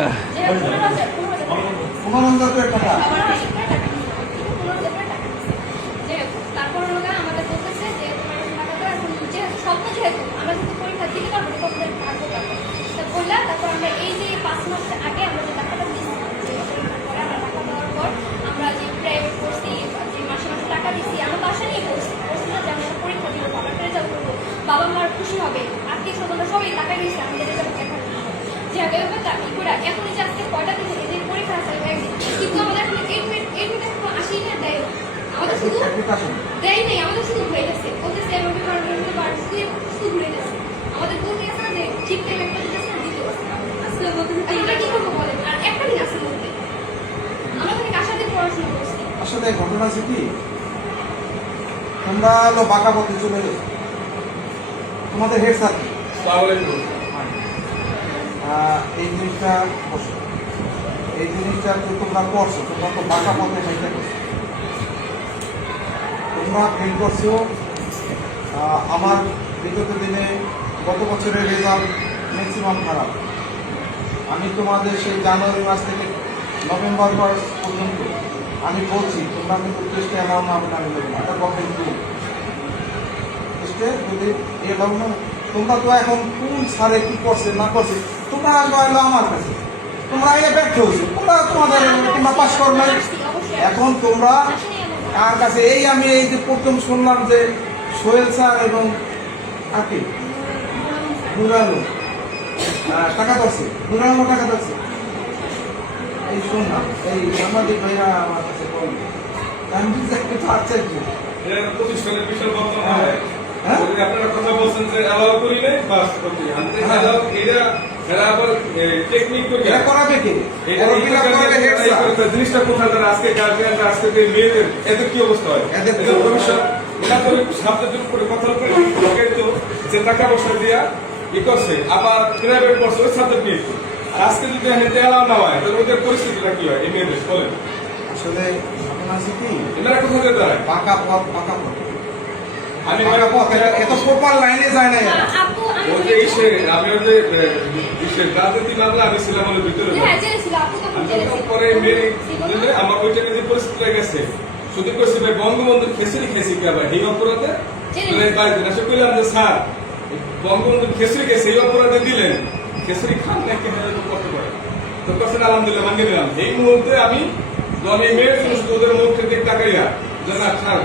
টাকা। 15,000 টাকা। তারপর আমাদের বলতেছে যে তোমার টাকা তো এখন যে স্বপ্ন যেহেতু আমরা যদি পরীক্ষা দিতে পারবো কখন পারবো বললা। তারপর আমরা এই যে 5 মাস আগে আমরা যে টাকাটা দিচ্ছি পরে আমরা টাকা দেওয়ার পর আমরা যে প্রাইভেট করছি যে মাসে মাসে টাকা দিচ্ছি আমরা তো আশা নিয়ে করছি না যে আমরা পরীক্ষা দিব আমরা রেজাল্ট করবো বাবা মার খুশি হবে আত্মীয় স্বজনরা সবাই টাকা দিয়েছে আমাদের রেজাল্ট দেখার যে আগে করে এখন যে আজকে কয়টা দিন থেকে যে পরীক্ষা আছে একদিন কিন্তু আমাদের এখন 8 মিনিট এখন 80 মিনিট দেয় আমাদের শুধু দেয় নেই আমাদের শুধু ঘুরে গেছে বলতেছে রবিবার শুধু ঘুরে গেছে আমাদের বলতে গেছে না যে ঠিক টাইম একটা দিতেছে না দিতে আসলে বলতেছে আমরা কি করবো বলেন আর একটা দিন আসলে মধ্যে আমরা অনেক আশা দিয়ে পড়াশোনা করছি আসলে ঘটনা আছে কি তোমরা হলো বাঁকা পথে চলে গেছো তোমাদের হেড স্যার এই জিনিসটা বসো এই জিনিসটা তো তোমরা করছো তোমরা তো বাঁকা পথে হেঁটে করছো তোমরা ফেল করছো আমার বিগত দিনে গত বছরের রেজাল্ট ম্যাক্সিমাম খারাপ আমি তোমাদের সেই জানুয়ারি মাস থেকে নভেম্বর মাস পর্যন্ত আমি বলছি তোমরা কিন্তু টেস্টে অ্যালাউ না হবে না আমি দেবো না এটা গভর্নমেন্ট রুল টেস্টে যদি অ্যালাউ না তোমরা তো এখন কোন সারে কি করছে না করছে তোমরা আসবে এলো আমার কাছে তোমরা এ ব্যর্থ হয়েছো তোমরা পাস করো নাই এখন তোমরা আমার কাছে এই আমি এই যে প্রথম শুনলাম যে সোহেল স্যার এবং আকি নুরালো টাকা ধরছে নুরালো টাকা ধরছে এই শুনলাম এই সাংবাদিক ভাইরা আমার কাছে বলবে আমি একটু আচ্ছা প্রতিষ্ঠানের বিষয় বর্তমান হয় আপনারা কথা বলছেন যে অ্যালাউ করি নাই বাস করতে এরা আবার টেকনিক করে এটা করাবে কে জিনিসটা কোথায় তারা আজকে গার্জিয়ানরা আজকে মেয়েদের এদের কি অবস্থা হয় এদের ভবিষ্যৎ এটা তো সাবজেক্টের উপরে কথা বলে তো যে টাকা পয়সা দিয়া ই করছে আবার প্রাইভেট পড়ছে ওই সাবজেক্ট নিয়ে আর আজকে যদি এখানে অ্যালাউ না হয় তাহলে ওদের পরিস্থিতিটা কি হয় এই মেয়েদের বলেন আসলে ঘটনা আছে কি এনারা কোথায় দাঁড়ায় পাকা পথ আমি পাকা পথ এত প্রপার লাইনে যায় না ওই যে আমি ওই যে রাজনীতি মামলা আমি ছিলাম ওদের ভিতরে পরে আমার ওইটা যে পরিস্থিতি গেছে শুধু করছি ভাই বঙ্গবন্ধুর খেসুরি খেয়েছি কি আবার এই অপরাধে আসলে কইলাম যে স্যার বঙ্গবন্ধুর খেসুরি খেয়েছে এই অপরাধে দিলেন খেসুরি খান নাকি করতে পারে তো কাছেন আলহামদুলিল্লাহ মানিয়ে নিলাম এই মুহূর্তে আমি যখন এই মেয়ের জন্য শুধু ওদের মুখ থেকে তাকাইয়া যে না স্যার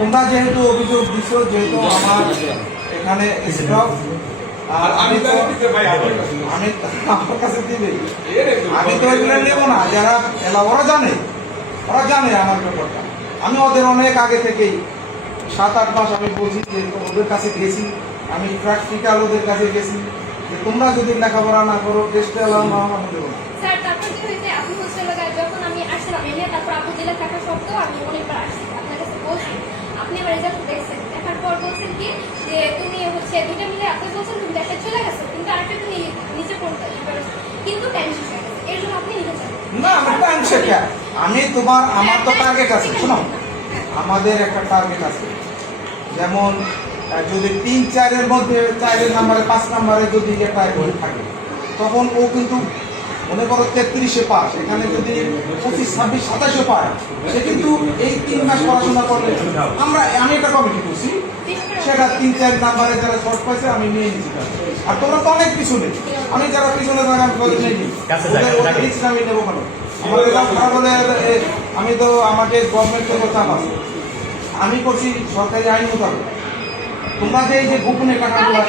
তোমরা যেহেতু অভিযোগ দিছো যেহেতু আমার এখানে স্টক আর আমি তো আমার কাছে দিবে আমি তো এগুলো নেবো না যারা ওরা জানে আমার ব্যাপারটা আমি ওদের অনেক আগে থেকেই 7-8 মাস আমি বলছি যে ওদের কাছে গেছি আমি প্র্যাকটিক্যাল ওদের কাছে গেছি যে তোমরা যদি লেখাপড়া না করো টেস্টে এলাও না আমার দেবো না স্যার তারপর কি হয়েছে আপনি হোস্টেলে যখন আমি আসছিলাম এনে তারপর আপনি জেলা থাকা সত্ত্বেও আমি অনেকবার আসছি আপনার কাছে বলছি আপনি আমার রেজাল্ট দেখছেন দেখার পর বলছেন কি যে তুমি হচ্ছে দুইটা মিলে আপনি বলছেন তুমি একটা চলে গেছো কিন্তু আরেকটা তুমি নিচে পড়তে কিন্তু টাইম শেষ হয়ে গেছে এর জন্য আপনি নিতে চান না আমার টাইম শেষ আমি আমার তো টার্গেট আছে শোনো আমাদের একটা টার্গেট আছে যেমন যদি 3-4-এর মধ্যে 4 নাম্বারে 5 নাম্বারে যদি একটা থাকে তখন ও কিন্তু মনে করো 33-এ পাস এখানে যদি 25-26-27-এ পায় সে কিন্তু এই 3 মাস পড়াশোনা করলে আমি একটা কমিটি করছি সেটা 3-4 নাম্বারে যারা শর্ট পাইছে আমি নিয়ে নিচ্ছি আর তোমরা তো অনেক পিছনে আমি যারা পিছনে থাকা আমি কলেজ নেই আমি নেবো কেন আমার রেজাল্ট খারাপ হলে আমি তো আমাকে গভর্নমেন্ট থেকে চাপ আছে আমি করছি সরকারি আইন মোতাবেক তোমরা যে এই যে গোপনে টাকাগুলো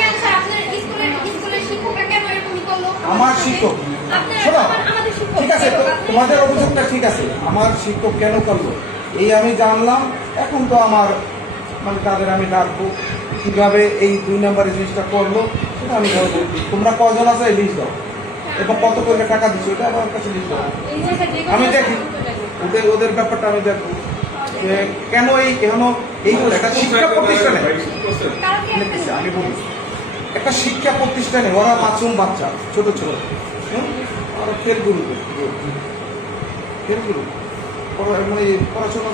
আমার শিক্ষক শোনো ঠিক আছে তোমাদের অভিযোগটা ঠিক আছে আমার শিক্ষক কেন করলো এই আমি জানলাম এখন তো আমার মানে তাদের আমি ডাকবো কিভাবে এই 2 নম্বরের জিনিসটা করলো সেটা আমি বলবো তোমরা কজন আছে এই লিস্ট দাও এবং কত করে টাকা দিচ্ছ এটা আমার কাছে লিস্ট দাও আমি দেখি ওদের ব্যাপারটা আমি দেখবো কেন এইগুলো একটা শিক্ষা প্রতিষ্ঠানে আমি বলি একটা শিক্ষা প্রতিষ্ঠানে ওরা মাসুম বাচ্চা ছোট ওরা ফেল গুরু মানে পড়াশোনা